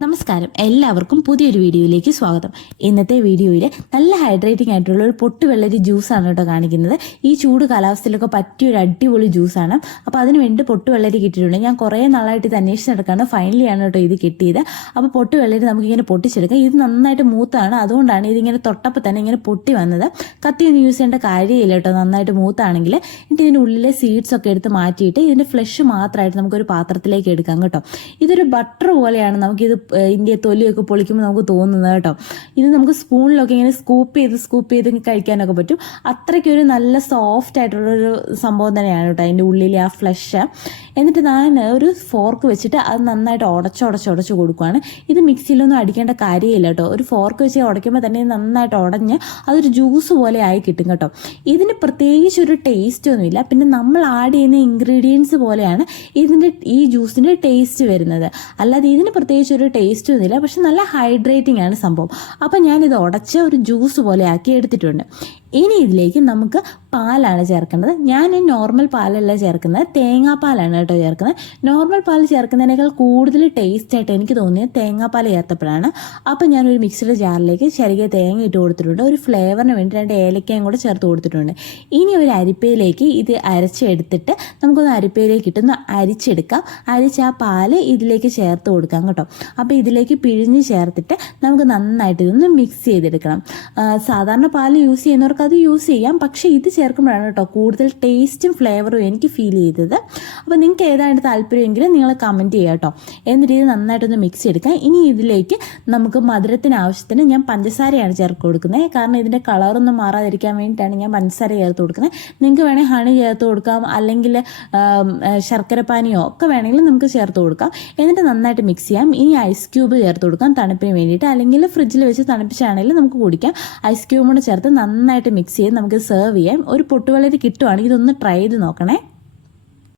നമസ്കാരം. എല്ലാവർക്കും പുതിയൊരു വീഡിയോയിലേക്ക് സ്വാഗതം. ഇന്നത്തെ വീഡിയോയിൽ നല്ല ഹൈഡ്രേറ്റിംഗ് ആയിട്ടുള്ള ഒരു പൊട്ടുവെള്ളരി ജ്യൂസാണ് കേട്ടോ കാണിക്കുന്നത്. ഈ ചൂട് കാലാവസ്ഥയിലൊക്കെ പറ്റിയ ഒരു അടിപൊളി ജ്യൂസാണ് അപ്പോൾ അതിന് വേണ്ടി പൊട്ടുവെള്ളരി കിട്ടിയിട്ടുണ്ട്. ഞാൻ കുറേ നാളായിട്ട് ഇത് അന്വേഷിച്ച് നടക്കാണ്. ഫൈനലിയാണ് കേട്ടോ ഇത് കിട്ടിയത്. അപ്പോൾ പൊട്ടുവെള്ളരി നമുക്കിങ്ങനെ പൊട്ടിച്ചെടുക്കാം. ഇത് നന്നായിട്ട് മൂത്താണ്. അതുകൊണ്ടാണ് ഇതിങ്ങനെ തൊട്ടപ്പോൾ തന്നെ ഇങ്ങനെ പൊട്ടി വന്നത്. കത്തിയൊന്നും യൂസ് ചെയ്യേണ്ട കാര്യമില്ല കേട്ടോ നന്നായിട്ട് മൂത്താണെങ്കിൽ എന്നിട്ട് ഇതിന്റെ ഉള്ളിലെ സീഡ്സ് ഒക്കെ എടുത്ത് മാറ്റിയിട്ട് ഇതിന്റെ ഫ്ലഷ് മാത്രമായിട്ട് നമുക്കൊരു പാത്രത്തിലേക്ക് എടുക്കാം കേട്ടോ ഇതൊരു ബട്ടർ പോലെയാണ് നമുക്കിത് ഇതിന്റെ തൊലിയൊക്കെ പൊളിക്കുമ്പോൾ നമുക്ക് തോന്നുന്നത് കേട്ടോ. ഇത് നമുക്ക് സ്പൂണിലൊക്കെ ഇങ്ങനെ സ്കൂപ്പ് ചെയ്ത് സ്കൂപ്പ് ചെയ്ത് കഴിക്കാനൊക്കെ പറ്റും. അത്രയ്ക്കൊരു നല്ല സോഫ്റ്റ് ആയിട്ടുള്ളൊരു സംഭവം തന്നെയാണ് കേട്ടോ അതിന്റെ ഉള്ളിലെ ആ ഫ്ലഷ് എന്നിട്ട് ഞാൻ ഒരു ഫോർക്ക് വെച്ചിട്ട് അത് നന്നായിട്ട് ഉടച്ച് ഉടച്ച് ഉടച്ച് കൊടുക്കുകയാണ് ഇത് മിക്സിയിലൊന്നും അടിക്കേണ്ട കാര്യമില്ല കേട്ടോ. ഒരു ഫോർക്ക് വെച്ച് ഉടയ്ക്കുമ്പോൾ തന്നെ നന്നായിട്ട് ഉടഞ്ഞ് അതൊരു ജ്യൂസ് പോലെ ആയി കിട്ടും കേട്ടോ. ഇതിന് പ്രത്യേകിച്ച് ഒരു ടേസ്റ്റ് ഒന്നുമില്ല. പിന്നെ നമ്മൾ ആഡ് ചെയ്യുന്ന ഇൻഗ്രീഡിയൻസ് പോലെയാണ് ഇതിന്റെ ഈ ജ്യൂസിന്റെ ടേസ്റ്റ് വരുന്നത്. അല്ലാതെ ഇതിന് പ്രത്യേകിച്ച് ഒരു ടേസ്റ്റ് ഒന്നുമില്ല. പക്ഷെ നല്ല ഹൈഡ്രേറ്റിംഗ് ആണ് സംഭവം. അപ്പം ഞാനിത് ഉടച്ച് ഒരു ജ്യൂസ് പോലെ ആക്കി എടുത്തിട്ടുണ്ട്. ഇനി ഇതിലേക്ക് നമുക്ക് പാലാണ് ചേർക്കേണ്ടത്. ഞാൻ നോർമൽ പാലല്ല ചേർക്കുന്നത്. തേങ്ങാപ്പാലാണ് കേട്ടോ ചേർക്കുന്നത്. നോർമൽ പാൽ ചേർക്കുന്നതിനേക്കാൾ കൂടുതൽ ടേസ്റ്റ് ആയിട്ട് എനിക്ക് തോന്നിയത് തേങ്ങാപ്പാൽ ചേർത്തപ്പോഴാണ്. അപ്പം ഞാനൊരു മിക്സിയുടെ ജാറിലേക്ക് ചെറിയ തേങ്ങ ഇട്ട് കൊടുത്തിട്ടുണ്ട്. ഒരു ഫ്ലേവറിന് വേണ്ടി രണ്ട് ഏലക്കയും കൂടെ ചേർത്ത് കൊടുത്തിട്ടുണ്ട്. ഇനി ഒരു അരിപ്പയിലേക്ക് ഇത് അരച്ചെടുത്തിട്ട് നമുക്കൊന്ന് അരിപ്പയിലേക്ക് ഇട്ടൊന്ന് അരിച്ചെടുക്കാം. അരിച്ച് ആ പാൽ ഇതിലേക്ക് ചേർത്ത് കൊടുക്കാം കേട്ടോ. അപ്പോൾ ഇതിലേക്ക് പിഴിഞ്ഞ് ചേർത്തിട്ട് നമുക്ക് നന്നായിട്ട് ഇതൊന്ന് മിക്സ് ചെയ്തെടുക്കണം. സാധാരണ പാൽ യൂസ് ചെയ്യുന്നവർക്ക് അത് യൂസ് ചെയ്യാം. പക്ഷേ ഇത് ചേർക്കുമ്പോഴാണ് കേട്ടോ കൂടുതൽ ടേസ്റ്റും ഫ്ലേവറും എനിക്ക് ഫീൽ ചെയ്തത്. അപ്പോൾ നിങ്ങൾക്ക് ഏതാണ് താല്പര്യമെങ്കിൽ നിങ്ങൾ കമന്റ് ചെയ്യുക കേട്ടോ എന്നിട്ട് ഇത് നന്നായിട്ടൊന്ന് മിക്സ് ചെയ്തെടുക്കാം ഇനി ഇതിലേക്ക് നമുക്ക് മധുരത്തിന് ആവശ്യത്തിന് ഞാൻ പഞ്ചസാരയാണ് ചേർത്ത് കൊടുക്കുന്നത്. കാരണം ഇതിന്റെ കളറൊന്നും മാറാതിരിക്കാൻ വേണ്ടിയിട്ടാണ് ഞാൻ പഞ്ചസാര ചേർത്ത് കൊടുക്കുന്നത്. നിങ്ങൾക്ക് വേണമെങ്കിൽ ഹണി ചേർത്ത് കൊടുക്കാം. അല്ലെങ്കിൽ ശർക്കര പാനിയോ ശർക്കരപ്പാനിയോ ഒക്കെ വേണമെങ്കിൽ നമുക്ക് ചേർത്ത് കൊടുക്കാം. എന്നിട്ട് നന്നായിട്ട് മിക്സ് ചെയ്യാം. ഇനി ക്യൂബ് ചേർത്ത് കൊടുക്കാം. തണുപ്പിന് വേണ്ടിയിട്ട്. അല്ലെങ്കിൽ ഫ്രിഡ്ജിൽ വെച്ച് തണുപ്പിച്ചാണെങ്കിലും നമുക്ക് കുടിക്കാം. ഐസ് ക്യൂബ് കൂടെ ചേർത്ത് നന്നായിട്ട് മിക്സ് ചെയ്ത് നമുക്ക് സെർവ് ചെയ്യാം. ഒരു പൊട്ടുവളരി കിട്ടുവാണെങ്കിൽ ഇതൊന്ന് ട്രൈ ചെയ്ത് നോക്കണേ.